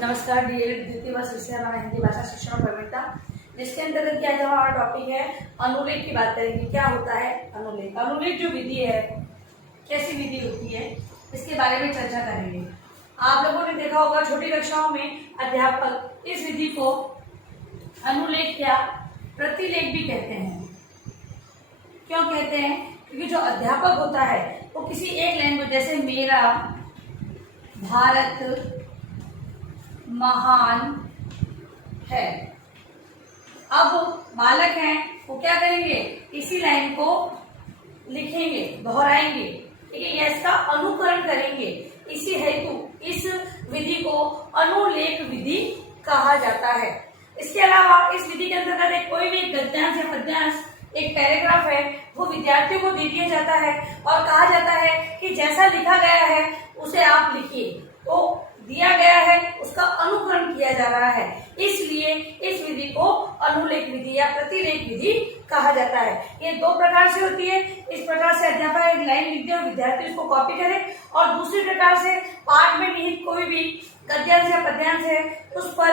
नमस्कार डीएलएड द्वितीय वर्ष विषय हमारा हिंदी भाषा शिक्षण और प्रवीणता, जिसके अंतर्गत क्या हमारा टॉपिक है अनुलेख की बात करेंगे। क्या होता है अनुलेख? अनुलेख जो विधि है, कैसी विधि होती है, इसके बारे में चर्चा करेंगे। आप लोगों ने देखा होगा छोटी कक्षाओं में अध्यापक इस विधि को अनुलेख या प्रतिलेख भी कहते हैं। क्यों कहते हैं? क्योंकि जो अध्यापक होता है वो किसी एक लैंग्वेज, जैसे मेरा, भारत महान है, अब बालक हैं वो क्या करेंगे, इसी लाइन को लिखेंगे, दोहराएंगे, ठीक है, या इसका अनुकरण करेंगे। इसी हेतु इस विधि को अनुलेख विधि कहा जाता है। इसके अलावा इस विधि के अंतर्गत एक कोई भी एक गद्यांश या पद्यांश, एक पैराग्राफ है, वो विद्यार्थियों को दे दिया जाता है और कहा जाता है कि जैसा लिखा गया है उसे आप लिखिए। तो दिया गया है उसका अनुकरण किया जा रहा है, इसलिए इस विधि को अनुलेख विधि या प्रतिलेख विधि कहा जाता है। ये दो प्रकार से होती है। इस प्रकार से अध्यापक एक लाइन लिख दे और विद्यार्थी उसको कॉपी करे, और दूसरी प्रकार से पाठ में निहित कोई भी गद्यांश या पद्यांश है उस पर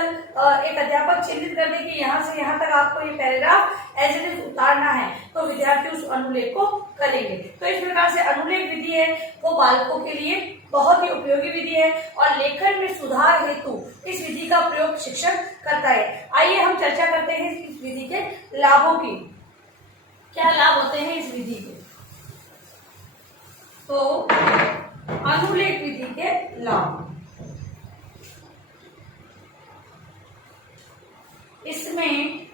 एक अध्यापक चिन्हित कर दे कि यहाँ से यहाँ तक आपको ये पैराग्राफ एज इट इज उतारना है, तो विद्यार्थी उस अनुलेख को करेंगे। तो इस प्रकार से अनुलेख विधि है वो बालकों के लिए बहुत ही उपयोगी विधि है और लेखन में सुधार हेतु इस विधि का प्रयोग शिक्षक करता है। आइए हम चर्चा करते हैं इस विधि के लाभों की। क्या लाभ होते हैं इस विधि के? तो अनुलेख विधि के लाभ, इसमें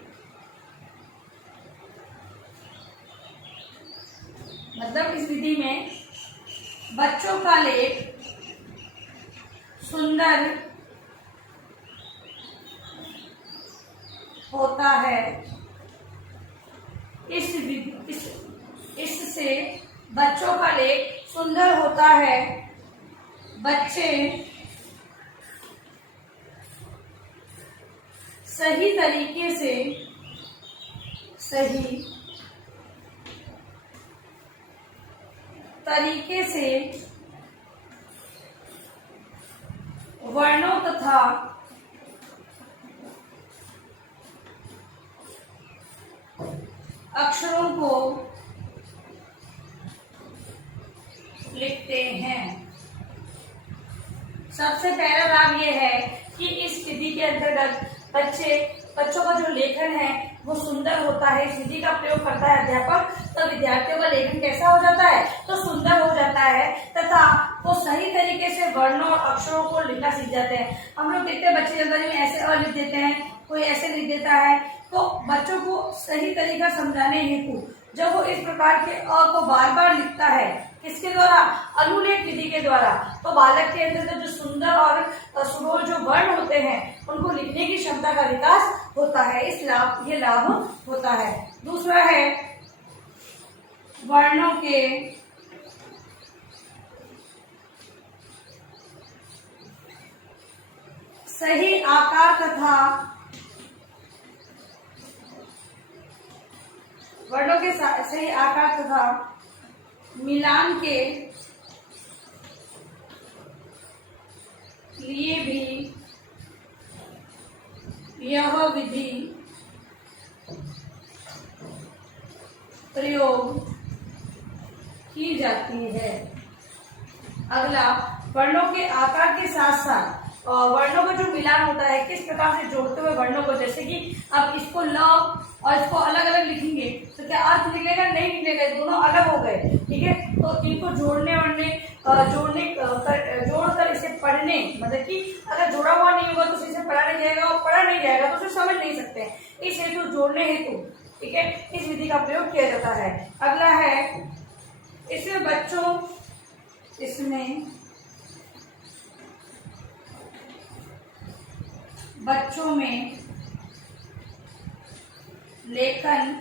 मतलब इस विधि में बच्चों का लेख सुंदर होता है। इससे बच्चों का लेख सुंदर होता है। बच्चे सही तरीके से वर्णों तथा अक्षरों को लिखते हैं। सबसे पहला लाभ यह है कि इस विधि के अंतर्गत बच्चों का जो लेखन है वो सुंदर होता है। इस विधि का प्रयोग करता है अध्यापक, तो विद्यार्थियों का लेखन कैसा हो जाता है, तो सुंदर हो जाता है तथा वो सही तरीके से वर्णों और अक्षरों को लिखना सीख जाते हैं। हम लोग देखते हैं बच्चे जनरली में ऐसे अ लिख देते हैं, कोई ऐसे लिख देता है, तो बच्चों को सही तरीका समझाने हेतु जब वो इस प्रकार के अ को बार बार लिखता है, किसके द्वारा, अनुलेख विधि के द्वारा, तो बालक के अंदर जो सुंदर और सुडोल जो वर्ण होते हैं उनको लिखने की क्षमता का विकास होता है। ये लाभ होता है। दूसरा है वर्णों के सही आकार तथा मिलान के लिए भी यह विधि प्रयोग की जाती है। अगला, वर्णों के आकार के साथ साथ वर्णों का जो मिलान होता है, किस प्रकार से जोड़ते हुए वर्णों को, जैसे कि अब इसको ल और इसको अलग अलग लिखेंगे तो क्या अर्थ निकलेगा? नहीं निकलेगा, दोनों अलग हो गए, ठीक है। तो इनको जोड़कर इसे पढ़ने, मतलब कि अगर जोड़ा हुआ नहीं होगा तो इसे पढ़ा नहीं जाएगा, और पढ़ा नहीं जाएगा तो उसे समझ नहीं सकते। इस हेतु जोड़ने हेतु, ठीक है, इस विधि का प्रयोग किया जाता है। अगला है इसमें बच्चों में लेखन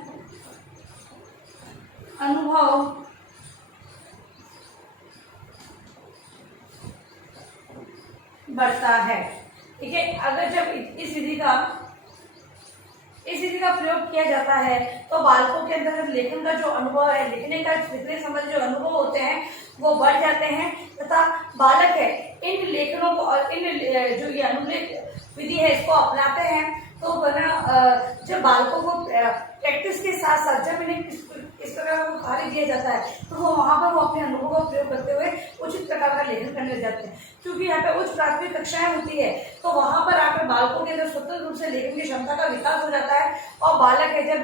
अनुभव बढ़ता है, ठीक है। अगर जब इस विधि का प्रयोग किया जाता है तो बालकों के अंदर लेखन का जो अनुभव है, लिखने संबंधी जो अनुभव होते हैं वो बढ़ जाते हैं तथा बालक है इन लेखनों को और इन जो ये अनुलेख विधि है इसको अपनाते हैं तो बना जब बालकों को प्रैक्टिस के साथ साथ जब इन्हें इस प्रकार का कार्य दिया जाता है तो वो वहां पर वो अपने अनुभव का प्रयोग करते हुए उचित प्रकार का लेखन करने लग जाते हैं। क्योंकि यहाँ पे उच्च प्राथमिक कक्षाएं होती है तो वहां पर आकर बालकों के अंदर स्वतंत्र रूप से लेखन की क्षमता का विकास हो जाता है और बालक है जब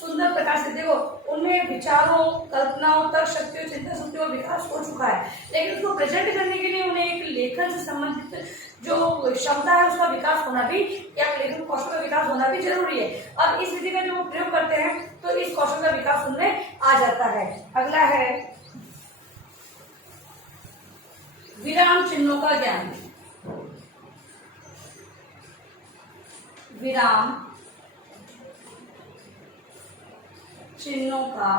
सुंदर प्रकार से देखो उनमें विचारों, कल्पनाओं, तर्क शक्तियों, चिंता शक्तियों का विकास हो चुका है, लेकिन उसको प्रेजेंट करने के लिए उन्हें एक लेखन से संबंधित जो क्षमता है उसका विकास होना भी या लेखन कौशल का विकास होना भी जरूरी है। अब इस विधि का जो प्रयोग करते हैं तो इस कौशल का विकास उनमें आ जाता है। अगला है विराम चिन्हों का ज्ञान। विराम चिन्हों का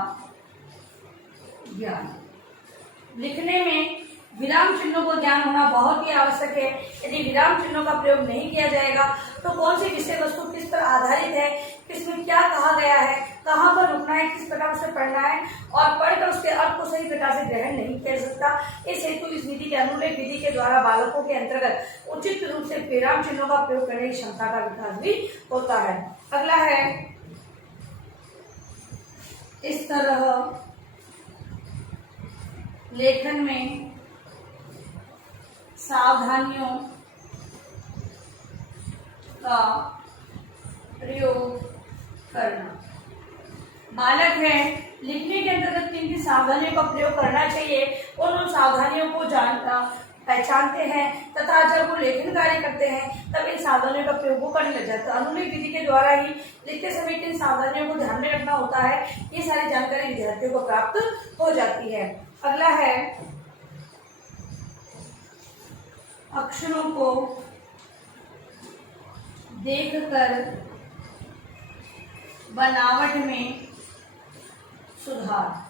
ज्ञान लिखने में विराम चिन्हों को ज्ञान होना बहुत ही आवश्यक है। यदि विराम चिन्हों का प्रयोग नहीं किया जाएगा तो कौन सी विषय वस्तु किस पर आधारित है, किसमें क्या कहा गया है, कहाँ पर रुकना है, किस प्रकार उसे पढ़ना है और पढ़कर उसके अर्थ को सही प्रकार से ग्रहण नहीं किया जा सकता। इस हेतु इस विधि के अनुलेख विधि के द्वारा बालकों के अंतर्गत उचित रूप से विराम चिन्हों का प्रयोग करने की क्षमता का विकास भी होता है। अगला है इस तरह लेखन में सावधानियों का प्रयोग करना। बालक है लिखने के अंतर्गत किन किन सावधानियों का प्रयोग करना चाहिए और उन सावधानियों को पहचानते हैं तथा जब वो लेखन कार्य करते हैं तब इन सावधानियों का प्रयोग वो करने लग जाते हैं। अनुलेख विधि के द्वारा ही लिखते समय किन सावधानियों को ध्यान में रखना होता है ये सारी जानकारी विद्यार्थियों को प्राप्त हो जाती है। अगला है अक्षरों को देखकर बनावट में सुधार।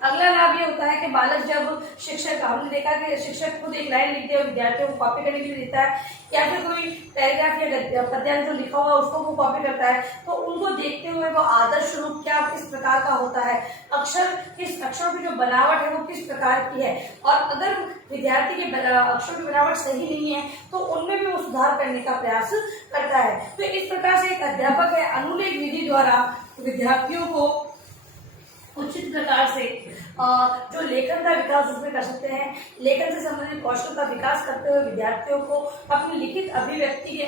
अगला लाभ ये होता है कि बालक जब शिक्षक, हमने देखा कि शिक्षक खुद एक लाइन लिखते हुए विद्यार्थियों को कॉपी करने के लिए देता है या फिर कोई पैराग्राफ या पद्यांश जो लिखा हुआ उसको वो कॉपी करता है तो उनको देखते हुए वो आदर्श रूप क्या किस प्रकार का होता है, अक्षरों की जो बनावट है वो किस प्रकार की है और अगर विद्यार्थी के अक्षरों की बनावट सही नहीं है तो उनमें भी वो सुधार करने का प्रयास करता है। तो इस प्रकार से एक अध्यापक है अनुलेख विधि द्वारा विद्यार्थियों को उचित प्रकार से जो लेखन का विकास उसमें कर सकते हैं। लेखन से संबंधित कौशल का विकास करते हुए विद्यार्थियों को अपनी लिखित अभिव्यक्ति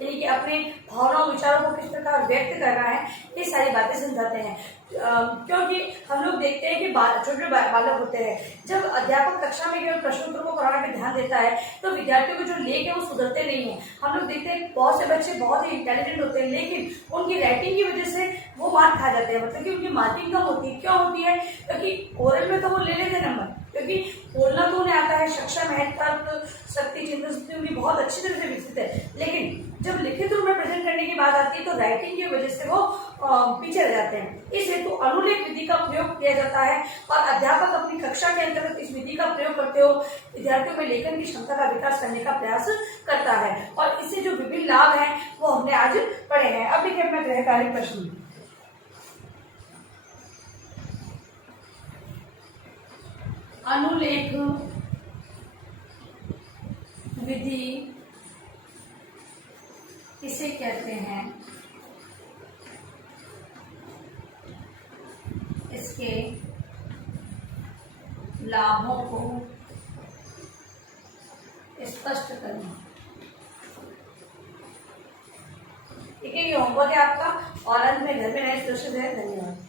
यानी कि अपने भावनाओं विचारों को किस प्रकार व्यक्त करना है ये सारी बातें समझाते हैं। क्योंकि हम लोग देखते हैं कि छोटे बालक होते हैं जब अध्यापक कक्षा में केवल प्रश्नोत्तर को कराने पर ध्यान देता है तो विद्यार्थियों को जो लेख है वो सुधरते नहीं है। हम लोग देखते हैं बहुत से बच्चे बहुत ही इंटेलिजेंट होते हैं लेकिन उनकी राइटिंग की वजह से वो मार्क खा जाते हैं, मतलब कि उनकी मार्किंग कम होती है। क्यों होती है? क्योंकि ओरल में तो वो ले लेते हैं नंबर, क्योंकि बोलना तो उन्हें आता है, सक्षम है, तर्क शक्ति, चिंतन शक्ति उनकी बहुत अच्छी तरह से विकसित है, लेकिन जब लिखित रूप में प्रेजेंट करने की बात आती है तो राइटिंग की वजह से वो पीछे रह जाते हैं। इस हेतु अनुलेख विधि का प्रयोग किया जाता है और अध्यापक अपनी कक्षा के अंतर्गत इस विधि का प्रयोग करते हुए विद्यार्थियों में लेखन की क्षमता का विकास करने का प्रयास करता है और इससे जो विभिन्न लाभ हैं वो हमने आज पढ़े हैं। अब देखिए अपना गृहकार्य प्रश्न। अनुलेख विधि किसे कहते हैं? इसके लाभों को स्पष्ट करना। ठीक है, ये होमवर्क है आपका और अंत में घर में नए क्वेश्चन है। धन्यवाद।